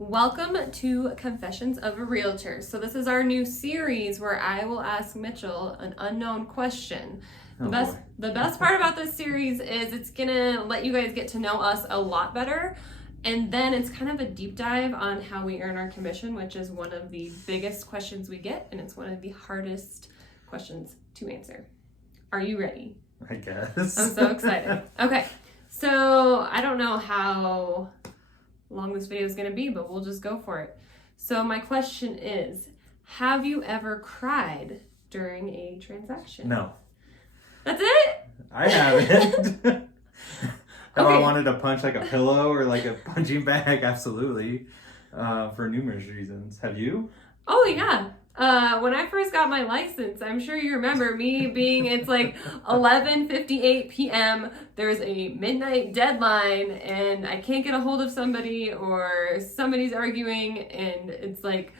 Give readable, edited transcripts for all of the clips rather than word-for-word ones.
Welcome to Confessions of a Realtor. So this is our new series where I will ask Mitchell an unknown question. The best part about this series is it's gonna let you guys get to know us a lot better. And then it's kind of a deep dive on how we earn our commission, which is one of the biggest questions we get, and it's one of the hardest questions to answer. Are you ready? I guess. I'm so excited. Okay, so I don't know how long this video is going to be, but we'll just go for it. So my question is, have you ever cried during a transaction? No. That's it? I haven't. Oh, Okay. I wanted to punch like a pillow or like a punching bag, absolutely. For numerous reasons. Have you? Oh yeah. When I first got my license, I'm sure you remember me being, it's like 11:58 p.m. There's a midnight deadline and I can't get a hold of somebody or somebody's arguing and it's like,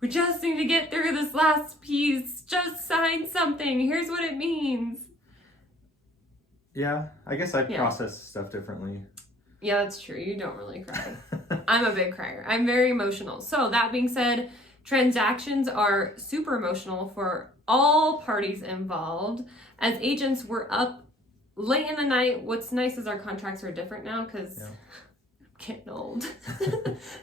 we just need to get through this last piece. Just sign something. Here's what it means. Yeah, I guess I process stuff differently. Yeah, that's true. You don't really cry. I'm a big crier. I'm very emotional. So that being said, transactions are super emotional for all parties involved. As agents, we're up late in the night. What's nice is our contracts are different now because I'm getting old.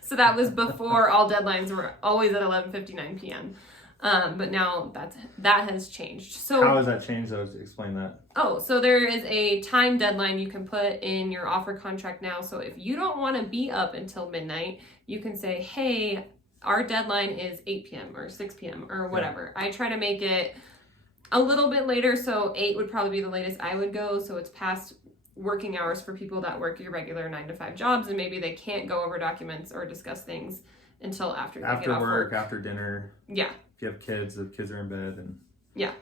So that was before all deadlines were always at 11:59 p.m. But now that has changed. So how has that changed though? Explain that. Oh, so there is a time deadline you can put in your offer contract now. So if you don't want to be up until midnight, you can say, hey, our deadline is 8 p.m. or 6 p.m. or whatever. I try to make it a little bit later, so 8 would probably be the latest I would go. So it's past working hours for people that work your regular 9-to-5 jobs, and maybe they can't go over documents or discuss things until after they get off work. After dinner. Yeah. If you have kids, the kids are in bed. And yeah.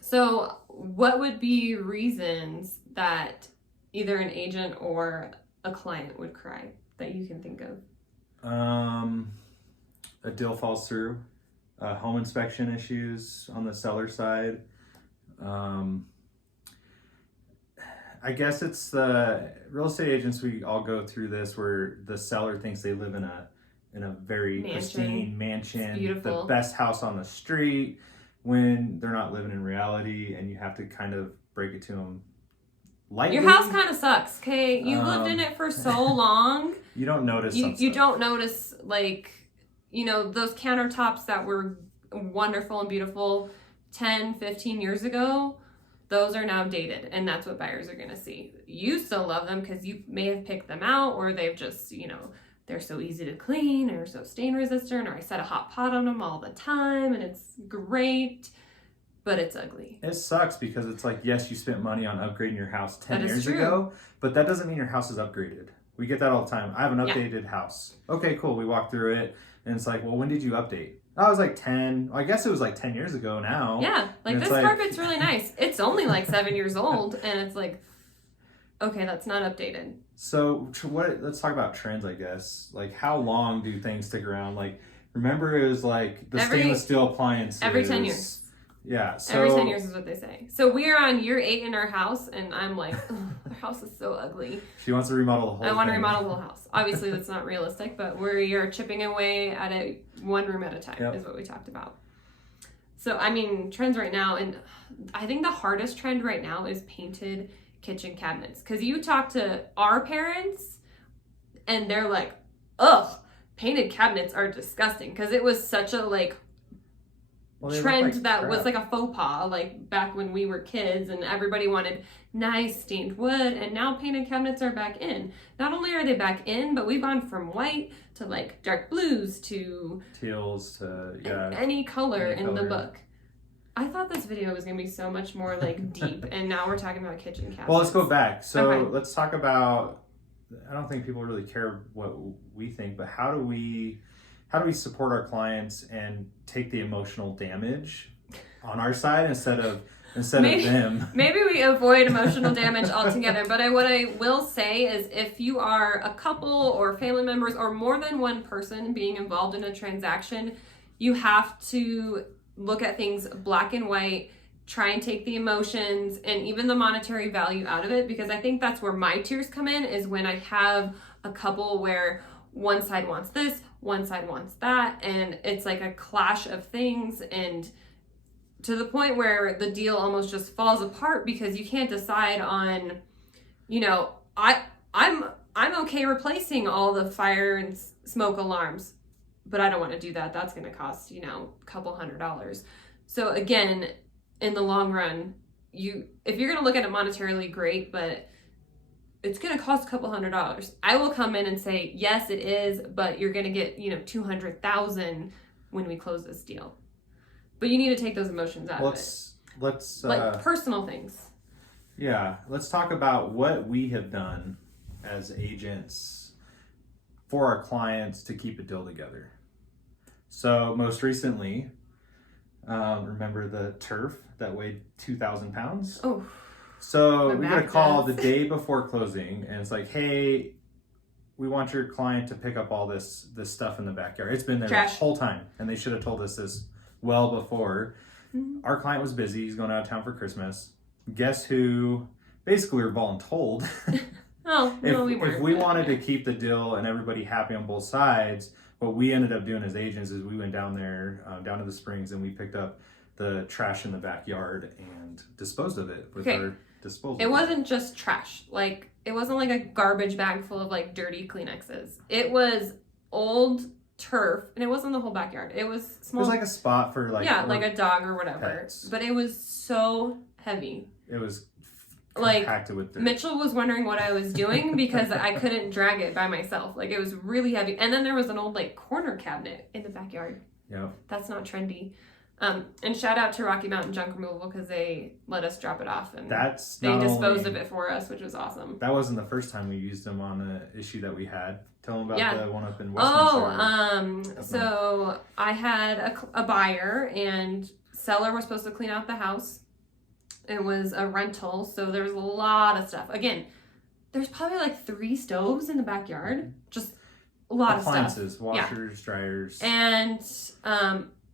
So what would be reasons that either an agent or a client would cry that you can think of? A deal falls through, home inspection issues on the seller side. I guess it's the real estate agents, we all go through this where the seller thinks they live in a very pristine mansion, the best house on the street, when they're not living in reality, and you have to kind of break it to them lightly. Your house kind of sucks, okay? You lived in it for so long. You don't notice you don't notice, like, you know, those countertops that were wonderful and beautiful 10, 15 years ago, those are now dated, and that's what buyers are going to see. You still love them because you may have picked them out, or they've just, you know, they're so easy to clean, or so stain resistant, or I set a hot pot on them all the time, and it's great, but it's ugly. It sucks because it's like, yes, you spent money on upgrading your house 10 years true. ago, but that doesn't mean your house is upgraded. We get that all the time. I have an updated house. Okay, cool. We walk through it, and it's like, well, when did you update? Oh, I was like 10. I guess it was like 10 years ago now. Yeah, like this carpet's really nice. It's only like 7 years old, and it's like, okay, that's not updated. So let's talk about trends, I guess. Like, how long do things stick around? Like, remember it was like the stainless steel appliances. Every 10 years. Yeah. So every 10 years is what they say. So we are on year 8 in our house, and I'm like, our house is so ugly. She wants to remodel the whole I want to remodel the whole house. Obviously, that's not realistic, but we are chipping away at it one room at a time, is what we talked about. So, I mean, trends right now, and I think the hardest trend right now is painted kitchen cabinets. Because you talk to our parents, and they're like, ugh, painted cabinets are disgusting. Because it was such a, like, trend that was like a faux pas, like back when we were kids and everybody wanted nice stained wood, and now painted cabinets are back in. Not only are they back in, but we've gone from white to like dark blues to teals to any color in the book. I thought this video was gonna be so much more like deep, and now we're talking about kitchen cabinets. Well, let's go back. So let's talk about, I don't think people really care what we think, but how do we support our clients and take the emotional damage on our side instead of them? Maybe we avoid emotional damage altogether. But what I will say is, if you are a couple or family members or more than one person being involved in a transaction, you have to look at things black and white, try and take the emotions and even the monetary value out of it, because I think that's where my tears come in, is when I have a couple where one side wants this, one side wants that, and it's like a clash of things, and to the point where the deal almost just falls apart because you can't decide on, you know, I'm okay replacing all the fire and smoke alarms, but I don't want to do that. That's going to cost, you know, a couple $100. So again, in the long run, if you're going to look at it monetarily, great, but it's going to cost a couple $100. I will come in and say, yes, it is, but you're going to get, you know, $200,000 when we close this deal. But you need to take those emotions out of it. Let's like personal things. Yeah, let's talk about what we have done as agents for our clients to keep a deal together. So most recently, remember the turf that weighed 2,000 pounds? Oh. So we got a call the day before closing, and it's like, hey, we want your client to pick up all this stuff in the backyard. It's been there the whole time, and they should have told us this well before. Mm-hmm. Our client was busy. He's going out of town for Christmas. Guess who? Basically, we were voluntold. Oh, no, we weren't. If we wanted to keep the deal and everybody happy on both sides, what we ended up doing as agents is we went down there, down to the Springs, and we picked up the trash in the backyard and disposed of it with our disposal. It wasn't just trash. Like, it wasn't like a garbage bag full of like dirty Kleenexes. It was old turf, and it wasn't the whole backyard. It was small. It was like a spot for like like a dog or whatever. Pets. But it was so heavy. It was like compacted with dirt. Mitchell was wondering what I was doing because I couldn't drag it by myself. Like, it was really heavy. And then there was an old like corner cabinet in the backyard. Yeah, that's not trendy. And shout out to Rocky Mountain Junk Removal because they let us drop it off, and they disposed of it for us, which was awesome. That wasn't the first time we used them on an issue that we had. Tell them about the one up in Westminster. So I had a buyer, and seller was supposed to clean out the house. It was a rental, so there was a lot of stuff. Again, there's probably like 3 stoves in the backyard, just a lot of stuff. Appliances, washers, dryers. And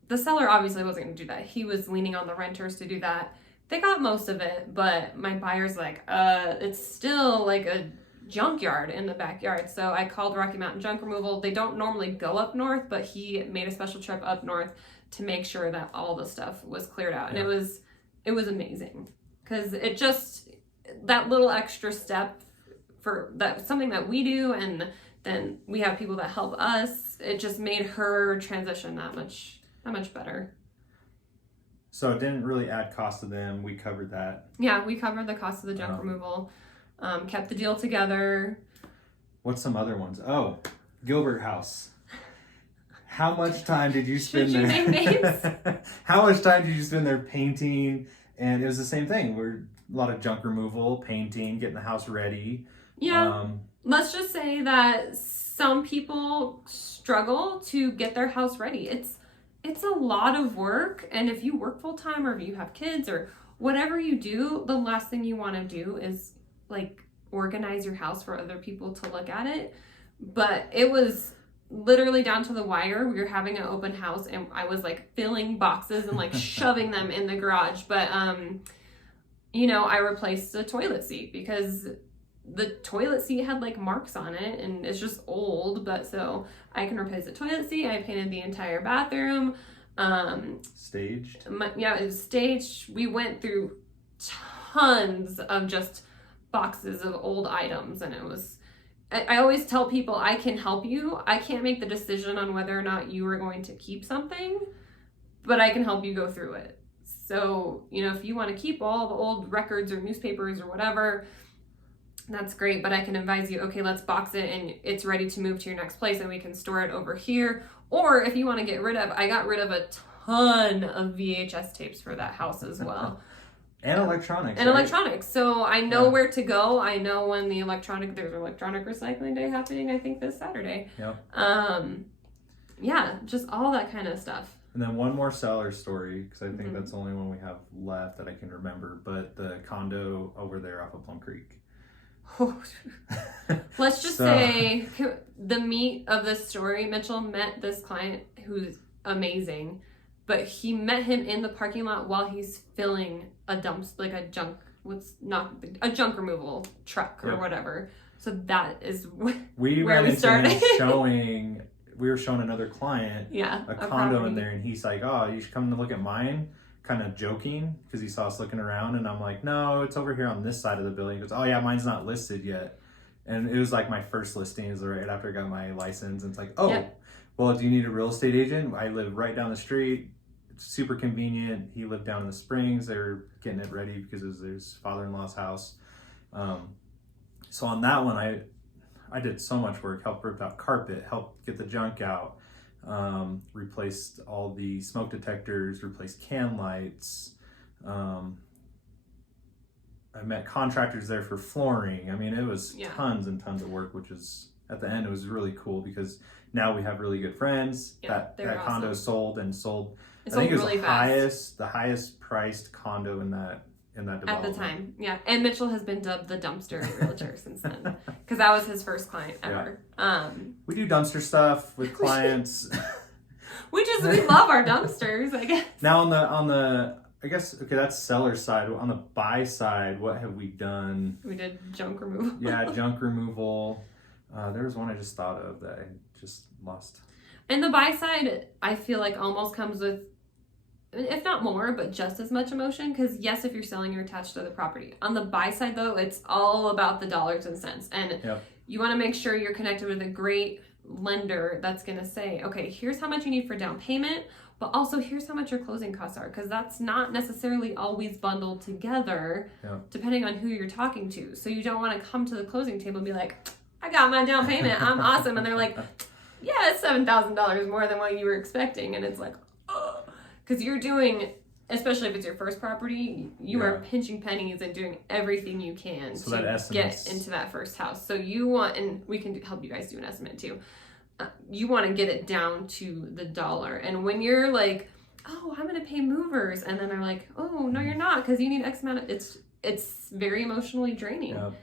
the seller obviously wasn't going to do that. He was leaning on the renters to do that. They got most of it, but my buyer's like, it's still like a junkyard in the backyard. So I called Rocky Mountain Junk Removal. They don't normally go up north, but he made a special trip up north to make sure that all the stuff was cleared out. And it was amazing because it just, that little extra step for that, something that we do, and then we have people that help us. It just made her transition that much better. So it didn't really add cost to them. We covered that. Yeah, we covered the cost of the junk removal. Kept the deal together. What's some other ones? Oh, Gilbert House. How much time did you spend there? Should you name names? How much time did you spend there painting? And it was the same thing. We're a lot of junk removal, painting, getting the house ready. Yeah. Let's just say that some people struggle to get their house ready. It's a lot of work, and if you work full time or if you have kids or whatever you do, the last thing you want to do is like organize your house for other people to look at it. But it was literally down to the wire. We were having an open house, and I was like filling boxes and like shoving them in the garage. But I replaced the toilet seat because the toilet seat had like marks on it, and it's just old. But so I can replace the toilet seat. I painted the entire bathroom. Staged. It was staged. We went through tons of just boxes of old items, and it was, I always tell people, I can help you. I can't make the decision on whether or not you are going to keep something, but I can help you go through it. So, if you want to keep all the old records or newspapers or whatever, that's great, but I can advise you, okay, let's box it and it's ready to move to your next place and we can store it over here. Or if you want to get rid of, I got rid of a ton of VHS tapes for that house as well. And electronics. And electronics. So I know where to go. I know when there's electronic recycling day happening, I think this Saturday. Yep. Just all that kind of stuff. And then one more seller story, because I think that's the only one we have left that I can remember, but the condo over there off of Plum Creek. Let's just say the meat of this story, Mitchell met this client who's amazing, but he met him in the parking lot while he's filling a junk removal truck or whatever So that is where we started. We were showing another client a condo in there, and he's like, oh, you should come to look at mine, kind of joking because he saw us looking around, and I'm like, no, it's over here on this side of the building. He goes, oh yeah, mine's not listed yet. And it was like my first listing is right after I got my license, and it's like, oh, well, do you need a real estate agent? I live right down the street. It's super convenient. He lived down in the Springs. They were getting it ready because it was his father-in-law's house. So on that one, I did so much work, helped rip out carpet, helped get the junk out, replaced all the smoke detectors, replaced can lights. I met contractors there for flooring. I mean, it was tons and tons of work, which is, at the end, it was really cool because now we have really good friends. That awesome. Condo sold. I think it was really the highest priced condo in that development. At the time, yeah. And Mitchell has been dubbed the dumpster realtor since then, because that was his first client ever. Yeah. We do dumpster stuff with clients. we love our dumpsters, I guess. Now on the I guess, okay, that's seller side. On the buy side, what have we done? We did junk removal. Yeah, junk removal. There was one I just thought of that I just lost. And the buy side, I feel like almost comes with, if not more, but just as much emotion. Because yes, if you're selling, you're attached to the property. On the buy side, though, it's all about the dollars and cents. And you want to make sure you're connected with a great lender that's going to say, okay, here's how much you need for down payment, but also here's how much your closing costs are. Because that's not necessarily always bundled together, depending on who you're talking to. So you don't want to come to the closing table and be like, I got my down payment, I'm awesome. And they're like, yeah, it's $7,000 more than what you were expecting. And it's like, oh, because you're doing, especially if it's your first property, you are pinching pennies and doing everything you can to get into that first house. So you want, and we can help you guys do an estimate too. You want to get it down to the dollar. And when you're like, oh, I'm going to pay movers, and then they're like, oh, no, you're not, because you need X amount of, it's very emotionally draining. Yep.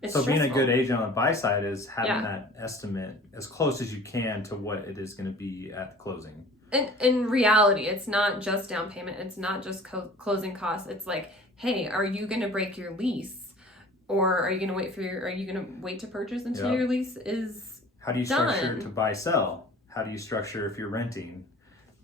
So stressful. Being a good agent on the buy side is having that estimate as close as you can to what it is going to be at closing. And in reality, it's not just down payment. It's not just closing costs. It's like, hey, are you going to break your lease, or are you going to wait to purchase until your lease is How do you structure to buy sell? How do you structure if you're renting?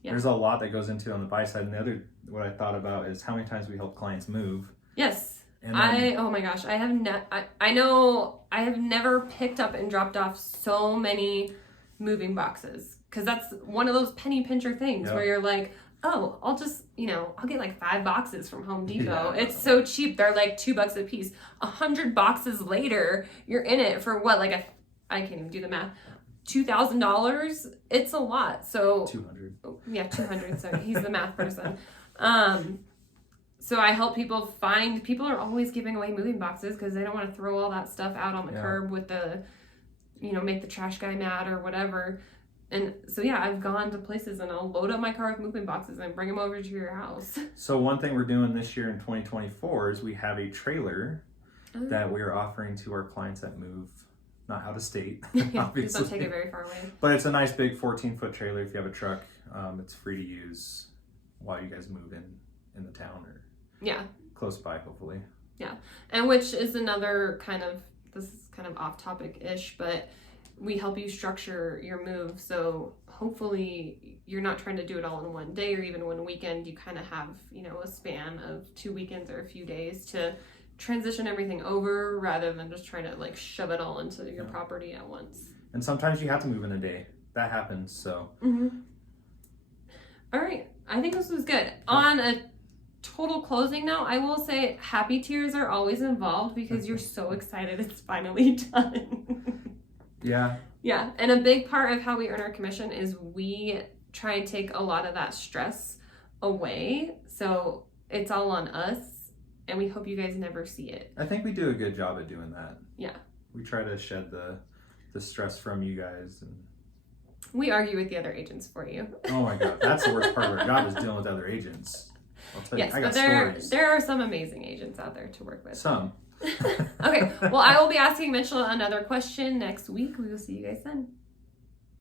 There's a lot that goes into on the buy side. And the other, what I thought about is how many times we help clients move. Yes. Oh my gosh, I know I have never picked up and dropped off so many moving boxes, because that's one of those penny pincher things where you're like, oh, I'll just, I'll get like 5 boxes from Home Depot. It's so cheap. They're like $2 a piece. 100 boxes later, you're in it for what? Like I can't even do the math. $2,000. It's a lot. So 200. Yeah, 200. Sorry, he's the math person. So I help people are always giving away moving boxes because they don't want to throw all that stuff out on the curb with the, make the trash guy mad or whatever. And so, I've gone to places and I'll load up my car with moving boxes and bring them over to your house. So one thing we're doing this year in 2024 is we have a trailer that we are offering to our clients that move, not out of state, obviously. Just don't take it very far away. But it's a nice big 14-foot trailer if you have a truck. It's free to use while you guys move in the town or close by, hopefully. Yeah. And which is another this is kind of off topic-ish, but we help you structure your move. So hopefully you're not trying to do it all in one day or even one weekend. You kind of have, a span of 2 weekends or a few days to transition everything over rather than just trying to like shove it all into your property at once. And sometimes you have to move in a day. That happens, so. All right. I think this was good. On a total closing now, I will say happy tears are always involved because you're so excited it's finally done. Yeah, and a big part of how we earn our commission is we try and take a lot of that stress away, so it's all on us, and we hope you guys never see it. I think we do a good job at doing that. Yeah, we try to shed the stress from you guys, and we argue with the other agents for you. Oh my god, that's the worst part of our job is dealing with other agents. I'll tell you, I got stories. There are some amazing agents out there to work with. Some. Okay, well, I will be asking Mitchell another question next week. We will see you guys then.